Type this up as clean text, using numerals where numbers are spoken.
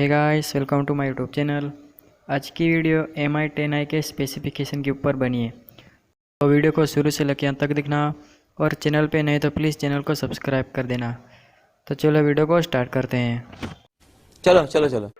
Hey guys, welcome to my YouTube channel. आज की video Mi 10i के specification के ऊपर बनी है, तो वीडियो को शुरू से लेकर अंत तक देखना और चैनल पे नए तो प्लीज़ चैनल को सब्सक्राइब कर देना। तो चलो वीडियो को स्टार्ट करते हैं। चलो चलो चलो।